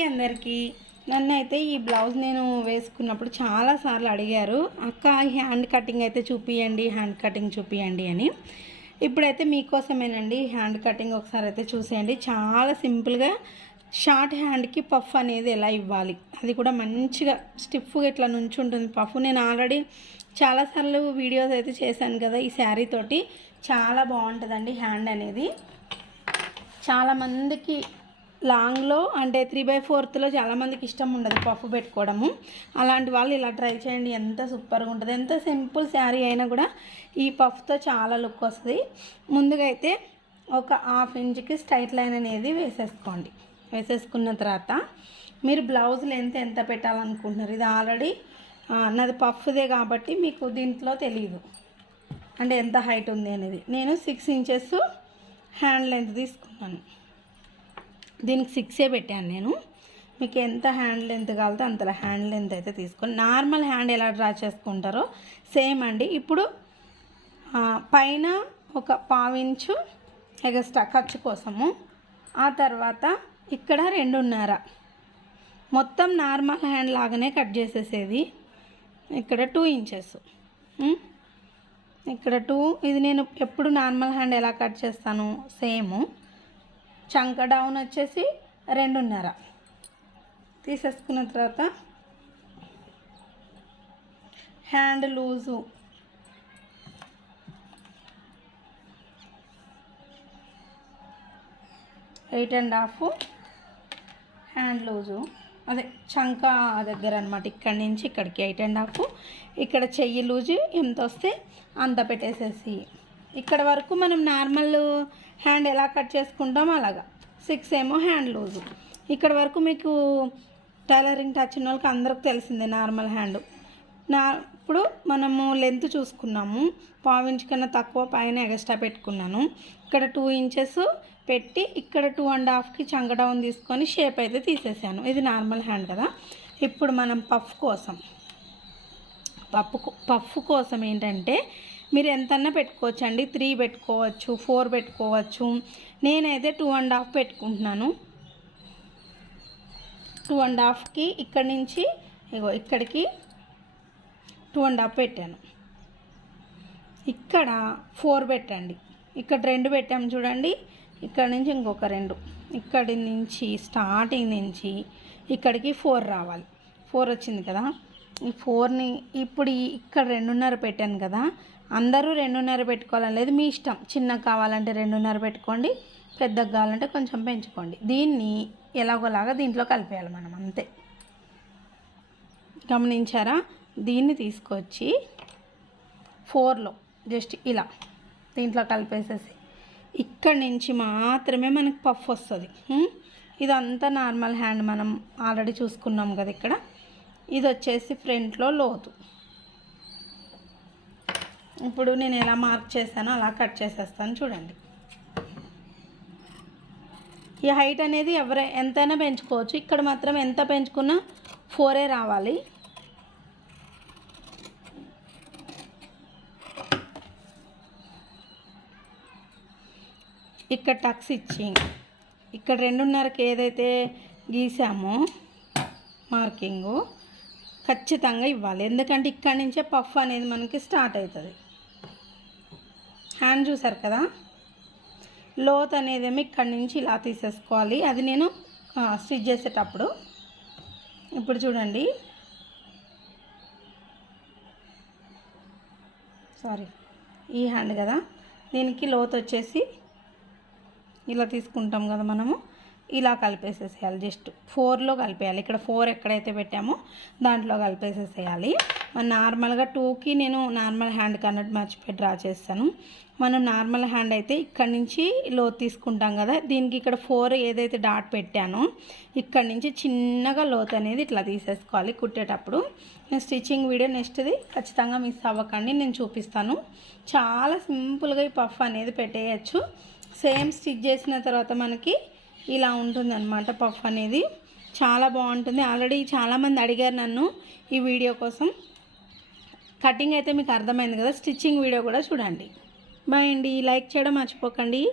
అందరికీ. నన్ను అయితే ఈ బ్లౌజ్ నేను వేసుకున్నప్పుడు చాలాసార్లు అడిగారు అక్క ఈ హ్యాండ్ కటింగ్ అయితే చూపియండి హ్యాండ్ కటింగ్ చూపియండి అని. ఇప్పుడైతే మీకోసమేనండి హ్యాండ్ కటింగ్ ఒకసారి అయితే చూసేయండి. చాలా సింపుల్గా షార్ట్ హ్యాండ్కి పఫ్ అనేది ఎలా ఇవ్వాలి? అది కూడా మంచిగా స్టిఫ్గా ఇట్లా నుంచి ఉంటుంది పఫ్. నేను ఆల్రెడీ చాలాసార్లు వీడియోస్ అయితే చేశాను కదా ఈ శారీ తోటి. చాలా బాగుంటుందండి హ్యాండ్ అనేది. చాలామందికి లాంగ్లో అంటే త్రీ బై ఫోర్త్లో చాలామందికి ఇష్టం ఉండదు పఫ్ పెట్టుకోవడము. అలాంటి వాళ్ళు ఇలా ట్రై చేయండి ఎంత సూపర్గా ఉంటుంది. ఎంత సింపుల్ శారీ అయినా కూడా ఈ పఫ్తో చాలా లుక్ వస్తుంది. ముందుగా అయితే ఒక హాఫ్ ఇంచ్కి స్ట్రైట్ లైన్ అనేది వేసేసుకోండి. వేసేసుకున్న తర్వాత మీరు బ్లౌజ్ లెంత్ ఎంత పెట్టాలనుకుంటున్నారు? ఇది ఆల్రెడీ నాది పఫ్దే కాబట్టి మీకు దీంట్లో తెలియదు అంటే ఎంత హైట్ ఉంది అనేది. నేను సిక్స్ ఇంచెస్ హ్యాండ్ లెంత్ తీసుకున్నాను. దీనికి సిక్సే పెట్టాను నేను. మీకు ఎంత హ్యాండ్ లెంత్ కావాలితే అంత హ్యాండ్ లెంత్ అయితే తీసుకొని నార్మల్ హ్యాండ్ ఎలా డ్రా చేసుకుంటారో సేమ్ అండి. ఇప్పుడు పైన ఒక పావించు ఎగస్ట్రా ఖర్చు కోసము ఆ తర్వాత ఇక్కడ రెండున్నర. మొత్తం నార్మల్ హ్యాండ్ లాగానే కట్ చేసేసేది. ఇక్కడ టూ ఇంచెస్ ఇక్కడ టూ ఇది నేను ఎప్పుడు నార్మల్ హ్యాండ్ ఎలా కట్ చేస్తాను? సేమ్ చంక డౌన్ వచ్చేసి రెండున్నర. తీసేసుకున్న తర్వాత hand loose eight and half hand loose అదే చంక దగ్గర అనమాట ఇక్కడి నుంచి ఇక్కడికి. ఎయిట్ అండ్ హాఫ్ ఇక్కడ చెయ్యి లూజు ఎంత వస్తే అంత పెట్టేసేసి. ఇక్కడ వరకు మనం నార్మల్ హ్యాండ్ ఎలా కట్ చేసుకుంటామో అలాగా. సిక్స్ ఏమో హ్యాండ్ లూజు. ఇక్కడ వరకు మీకు టైలరింగ్ టచ్ ఉన్న వాళ్ళకి అందరికి తెలిసిందే నార్మల్ హ్యాండ్. నా ఇప్పుడు మనము లెంత్ చూసుకున్నాము. పావు ఇంచ్ కన్నా తక్కువ పైన ఎగస్ట్రా పెట్టుకున్నాను. ఇక్కడ టూ ఇంచెస్ పెట్టి ఇక్కడ టూ అండ్ హాఫ్కి చంక డౌన్ తీసుకొని షేప్ అయితే తీసేసాను. ఇది నార్మల్ హ్యాండ్ కదా. ఇప్పుడు మనం పఫ్ కోసం పప్పు పఫ్ కోసం ఏంటంటే మీరు ఎంతన్నా పెట్టుకోవచ్చు అండి త్రీ పెట్టుకోవచ్చు ఫోర్ పెట్టుకోవచ్చు. నేనైతే టూ అండ్ హాఫ్ పెట్టుకుంటున్నాను. టూ అండ్ హాఫ్కి ఇక్కడి నుంచి ఇగో ఇక్కడికి టూ అండ్ హాఫ్ పెట్టాను. ఇక్కడ ఫోర్ పెట్టండి. ఇక్కడ రెండు పెట్టాము చూడండి. ఇక్కడ నుంచి ఇంకొక రెండు. ఇక్కడి నుంచి స్టార్టింగ్ నుంచి ఇక్కడికి ఫోర్ రావాలి. ఫోర్ వచ్చింది కదా. ఈ ఫోర్ని ఇప్పుడు ఇక్కడ రెండున్నర పెట్టాను కదా. అందరూ రెండున్నర పెట్టుకోవాలని లేదు. మీ ఇష్టం. చిన్నగా కావాలంటే రెండున్నర పెట్టుకోండి. పెద్దగా కావాలంటే కొంచెం పెంచుకోండి. దీన్ని ఎలాగోలాగా దీంట్లో కలిపేయాలి మనం అంతే. గమనించారా? దీన్ని తీసుకొచ్చి ఫోర్లో జస్ట్ ఇలా దీంట్లో కలిపేసేసి ఇక్కడి నుంచి మాత్రమే మనకు పఫ్ వస్తుంది. ఇదంతా నార్మల్ హ్యాండ్ మనం ఆల్రెడీ చూసుకున్నాం కదా ఇక్కడ. ఇది వచ్చేసి ఫ్రంట్లో లోతు. ఇప్పుడు నేను ఎలా మార్క్ చేశానో అలా కట్ చేసేస్తాను చూడండి. ఈ హైట్ అనేది ఎవరై ఎంతైనా పెంచుకోవచ్చు. ఇక్కడ మాత్రం ఎంత పెంచుకున్నా ఫోరే రావాలి. ఇక్కడ టక్స్ ఇచ్చి ఇక్కడ రెండున్నరకి ఏదైతే గీసామో మార్కింగు ఖచ్చితంగా ఇవ్వాలి. ఎందుకంటే ఇక్కడి నుంచే పఫ్ అనేది మనకి స్టార్ట్ అవుతుంది. హ్యాండ్ చూసారు కదా? లోత్ అనేదేమో ఇక్కడి నుంచి ఇలా తీసేసుకోవాలి. అది నేను స్టిచ్ చేసేటప్పుడు. ఇప్పుడు చూడండి. సారీ ఈ హ్యాండ్ కదా. దీనికి లోత్ వచ్చేసి ఇలా తీసుకుంటాం కదా మనము. ఇలా కలిపేసేసేయాలి. జస్ట్ ఫోర్లో కలిపేయాలి. ఇక్కడ ఫోర్ ఎక్కడైతే పెట్టామో దాంట్లో కలిపేసేసేయాలి. మన నార్మల్గా టూకి నేను నార్మల్ హ్యాండ్ కన్నట్టు మర్చిపోయి డ్రా చేస్తాను. మనం నార్మల్ హ్యాండ్ అయితే ఇక్కడ నుంచి లో తీసుకుంటాం కదా దీనికి ఇక్కడ ఫోర్ ఏదైతే డాట్ పెట్టానో ఇక్కడ నుంచి చిన్నగా లోత్ అనేది ఇట్లా తీసేసుకోవాలి కుట్టేటప్పుడు. నేను స్టిచ్చింగ్ వీడియో నెక్స్ట్ది ఖచ్చితంగా మిస్ అవ్వకండి నేను చూపిస్తాను. చాలా సింపుల్గా ఈ పఫ్ అనేది పెట్టేయచ్చు. సేమ్ స్టిచ్ చేసిన తర్వాత మనకి ఇలా ఉంటుందన్నమాట పఫ్ అనేది. చాలా బాగుంటుంది. ఆల్రెడీ చాలామంది అడిగారు నన్ను ఈ వీడియో కోసం. కటింగ్ అయితే మీకు అర్థమైంది కదా? స్టిచ్చింగ్ వీడియో కూడా చూడండి. బాయ్ అండి. లైక్ చేయడం మర్చిపోకండి.